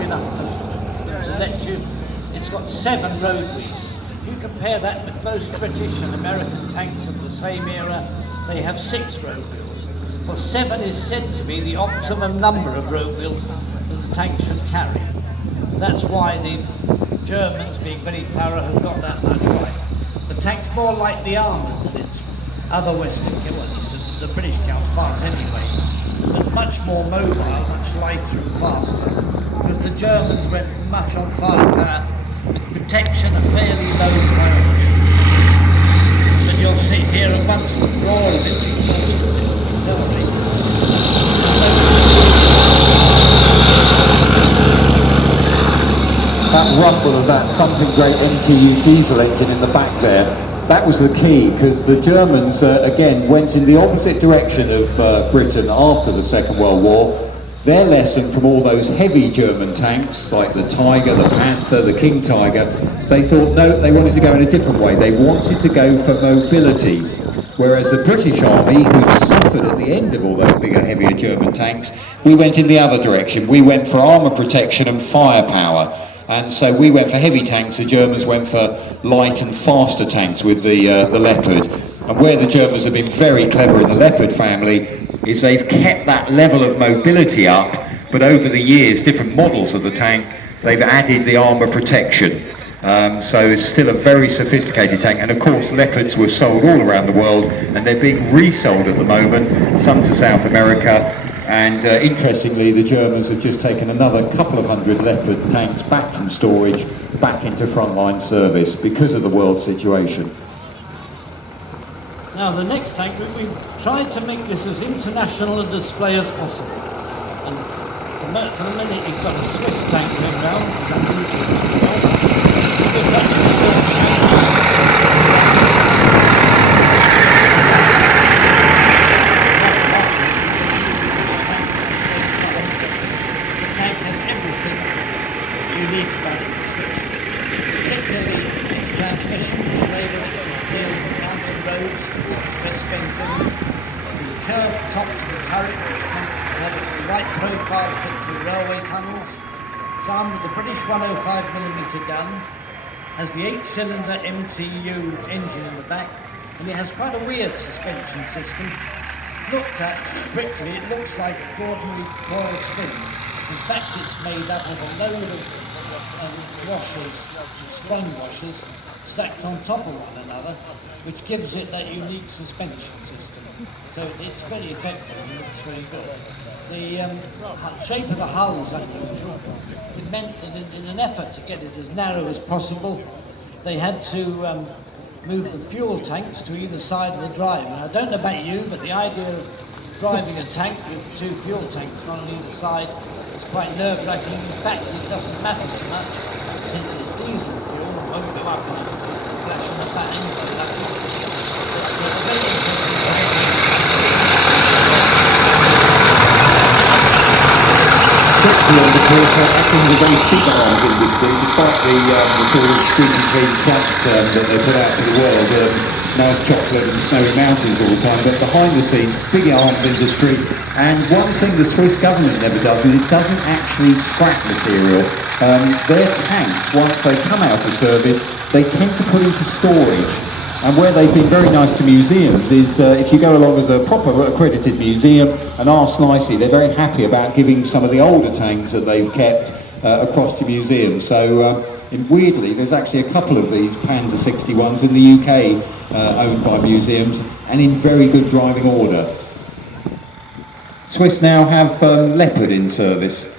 long enough to let you. It's got 7 road wheels. If you compare that with most British and American tanks of the same era, they have 6 road wheels. Well, 7 is said to be the optimum number of road wheels that the tank should carry. That's why the Germans, being very thorough, have got that much right. The tank's more lightly armoured than its other Western, well, at least the British counterparts anyway, but much more mobile, much lighter and faster, because the Germans went much on firepower, with protection a fairly low priority. But you'll see here a constant roar of its exhaust as it accelerates. That rumble of that thumping great MTU diesel engine in the back there, that was the key, because the Germans again went in the opposite direction of Britain after the Second World War. Their lesson from all those heavy German tanks like the Tiger, the Panther, the King Tiger, they thought no, they wanted to go in a different way. They wanted to go for mobility. Whereas the British Army, who'd suffered at the end of all those bigger, heavier German tanks, we went in the other direction. We went for armour protection and firepower. And so we went for heavy tanks, the Germans went for light and faster tanks with the Leopard. And where the Germans have been very clever in the Leopard family is they've kept that level of mobility up, but over the years, different models of the tank, they've added the armour protection. So it's still a very sophisticated tank, and of course Leopards were sold all around the world, and they're being resold at the moment, some to South America, and interestingly the Germans have just taken another couple of hundred Leopard tanks back from storage, back into frontline service because of the world situation. Now the next tank, we've tried to make this as international a display as possible. And for the minute you've got a Swiss tank going round, that's the tank has everything that's unique about it, particularly transmission, roads, West Benton, the curved top to the turret, has the right profile fit through railway tunnels. It's armed with the British 105mm gun, has the 8-cylinder MTU engine in the back, and it has quite a weird suspension system. Looked at quickly, it looks like ordinary coil springs. In fact, it's made up of a load of washers, spring washers, stacked on top of one another, which gives it that unique suspension system. So it's very effective and looks very good. The shape of the hull is unusual. It meant that in an effort to get it as narrow as possible, they had to move the fuel tanks to either side of the drive. And I don't know about you, but the idea of driving a tank with 2 fuel tanks on either side is quite nerve-wracking. In fact, it doesn't matter so much, since it's diesel fuel, it won't go up in a flash in the fan anyway. Switzerland, of course, acting as a very cheap arms industry, despite the sort of squeaky clean front that they put out to the world. Nice chocolate and snowy mountains all the time, but behind the scenes, big arms industry. And one thing the Swiss government never does is it doesn't actually scrap material. Their tanks, once they come out of service, they tend to put into storage. And where they've been very nice to museums is if you go along as a proper accredited museum and ask nicely, they're very happy about giving some of the older tanks that they've kept across to museums. So weirdly, there's actually a couple of these Panzer 61s in the UK owned by museums and in very good driving order. Swiss now have Leopard in service.